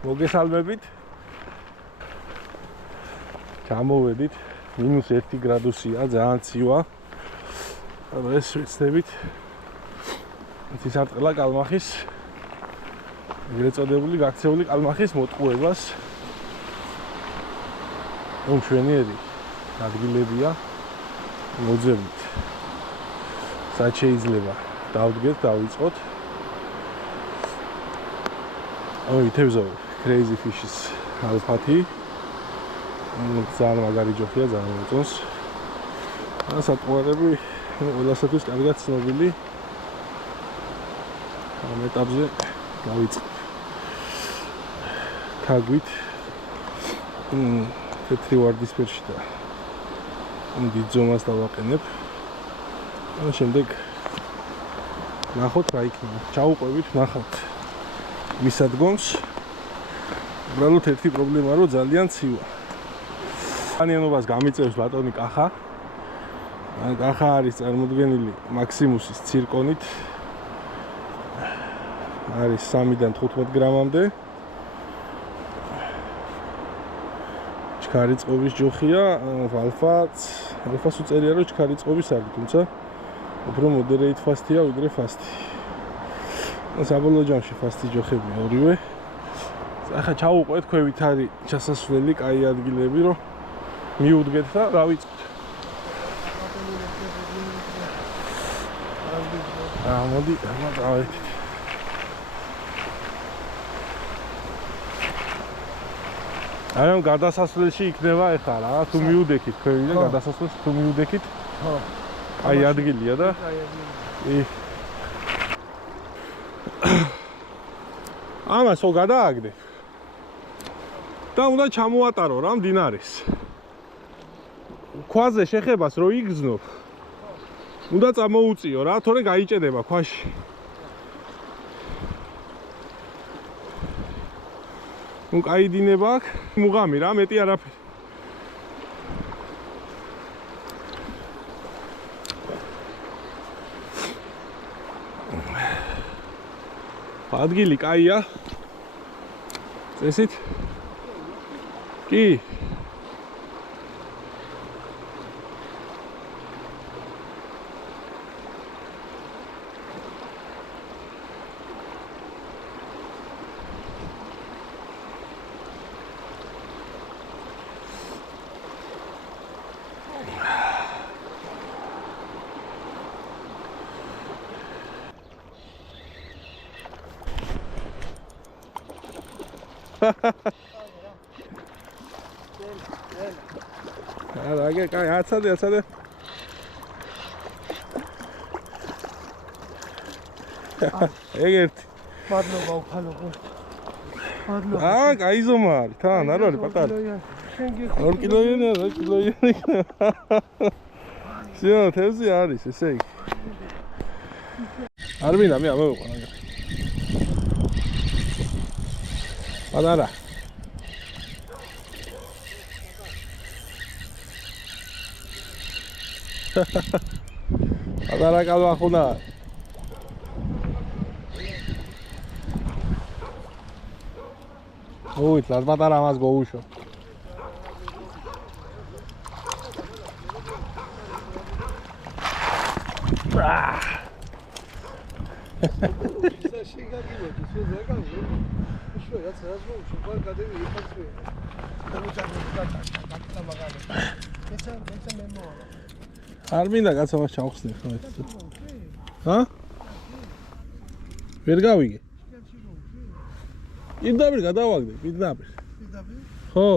მოგესალმებით. ჩამოვედით. -1 გრადუსია, ძალიან ცივა. ეს ვიცდებით. ცისარტყელა კალმახის ეგრეთ წოდებული გაქცეული კალმახის მოტყუებას. ჩვენიერი ადგილებია მოძებნით. სად შეიძლება დავდგეთ, დავიწყოთ. ითევზო crazy fishes ალფათი. ძალიან მაგარი ჯოხია, ძალიან მოწონს. სატყუარები ყველასათვის კარგად ცნობილი. ამ ეტაპზე დავიწყებ. თაგვით თეთრი ვარდისფერში და დიდ ზომას დავაყენებ. შემდეგ ნახოთ რა იქნება. ჩაუყვებით, ნახავთ მის ადგომს. უბრალოდ ერთი პრობლემა რომ ძალიან ცივა. ანიანობას გამიწევს ბატონი კახა. კახა არის წარმოდგენილი მაქსიმუსის ცირკონით. არის 3-დან 15 გრამამდე. ჩქარი წყობის ჯოხია, ალფას უწერია რომ ჩქარი წყობის არის, თუმცა უფრო moderate fast-ია ვიდრე fast. საბოლოო ჯამში fast ჯოხებია ორივე. ახლა ჩავუყვეთ, ქვევით არის ჩასასვლელი, კაი ადგილები, რომ მიუდგეთ და დავიწყოთ. მოდი, დავიწყოთ. აი ამ გადასასვლელში იქნება ეხლა რა, თუ მიუდექით ქვევიდან გადასასვლელს თუ მიუდექით. ხო. აი ადგილია და ამას ხო გადააგდე. და უნდა ჩამოატარო რა მდინარეს. ქვაზე შეხებას რო იგზნო. უნდა წამოუწიო რა, თორე გაიჭედება ქვაში. კაი დინება აქ, მუღამი რა, მეტი არაფერი. ადგილი კაია. წესით? კი. Aga, კაი, აცადე. ეგერთი. მადლობა უფალო. მადლობა. კაი ზომა არის, თან არ არის პატარა. 2 კილოიანი, 2 კილოიანი. შეა, თევზი არის, ესე იგი. არ მინდა, მე ამოვიყვანა. პატარა. პატარა კალმახუნა. ოი, ლარ პატარა ამას გოუშო. არ მინდა კაცო მას ჩავხსნი ხო ეს. ჰა? ვერ გავიგე. პირდაპირ გადავაგდე, პირდაპირ. ხო.